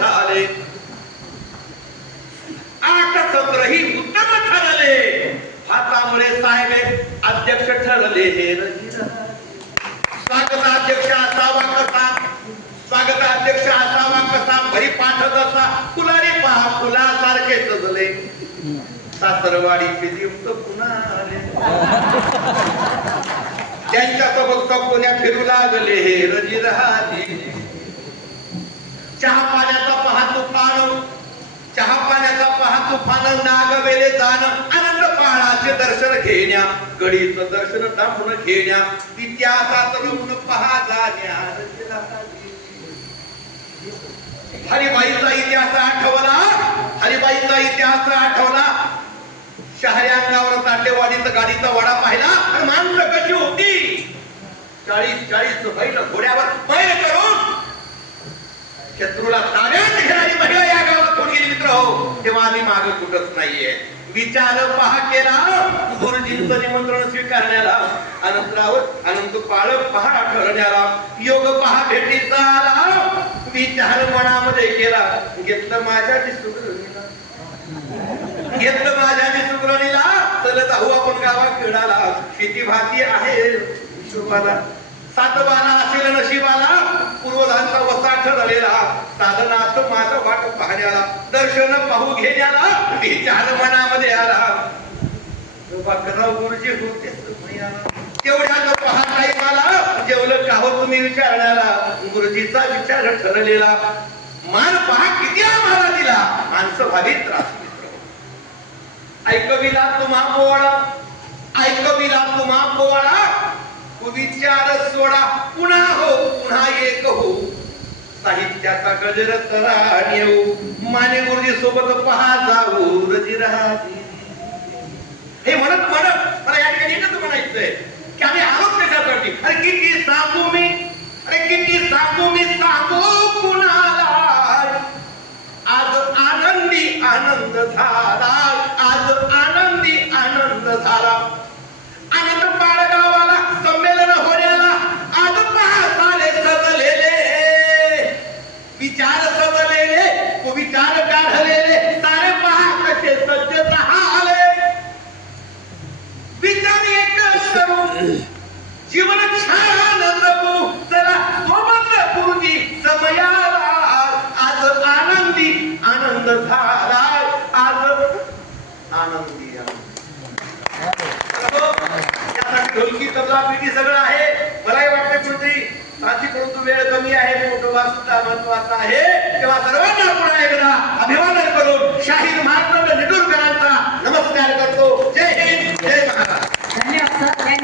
झाले. आठ सत्रही उत्तम ठरले. हातामुळे साहेब अध्यक्ष ठरले हे स्वागताध्यक्ष असावा कसा? स्वागताध्यक्ष असावा कसा? भरी पाठत असा. फुलारी पहा फुलासारखे सजले. सासरवाडीचे दिवस पुन्हा आले त्यांच्यासोबत कोण्या फिरू लागले हे रजी राहते चहा पाण्या पहा तुफान चहा पाण्याचा पहा तुफान नागवेले जाण आनंद पाळाचे दर्शन घेण्या गडीच दर्शन थांबून घेण्या इतिहासात रमून पहा जाण्या. हरिबाईचा इतिहास आठवला हरिबाईचा इतिहास आठवला. शहरी अंगावर ताटेवाडीचं गाडीचा वडा पाहिला आणि माणसं कशी होती? चाळीस चाळीस बैल घोड्यावर बैल करून शत्रूला ताब्यात आम्ही माग कुठत नाहीये. विचार पहा केला गुरुजींचं निमंत्रण स्वीकारण्याला. अनंतरावर अनंत पाळक पहा ठरण्याला. योग पहा भेटीचा आला. विचार मनामध्ये केला. घेतलं माझ्या सुग्रणीला. घेतलं माझ्या सुग्रणीला. चल जाऊ आपण गावात खेळाला शेती भाती आहे. हिशोबाला सातबारा असेल नशिबाला. पूर्वधांचा वसा ठरलेला साधनात माझं वाट पाहण्याला दर्शन पाहू घेण्याला विचार मनामध्ये आला. बाकराव गुरुजी होते तेवढ्या पाहत नाही मला जेवलं का हो तुम्ही विचारण्याला? गुरुजीचा विचार ठरलेला मान पहा किती आम्हाला दिला. माणसं व्हावी त्रास ऐकविला तुम्हा पोवाडा ऐकविला तुम्हा पोवाडा विचार सोडा. पुन्हा हो पुन्हा एक हो. साहित्याचा गजर तरा येऊ. माने गुरुजी सोबत पहा जाऊ रजी राहा हे म्हणत म्हणत मला या ठिकाणी एकच म्हणायचंय. की आम्ही आहोत त्याच्यासाठी. अरे किती सांगू जीवन छान जगू चला सोबत गुरुजी समयाला. आज आनंदी आनंद झाला आज आनंदी ढोलकी तबला पिटी सगळं आहे. मलाही वाटतं छोटी माझी परंतु वेळ कमी आहे मोठं सुद्धा महत्त्वाचा आहे. तेव्हा सर्वांना पुन्हा एकदा अभिवादन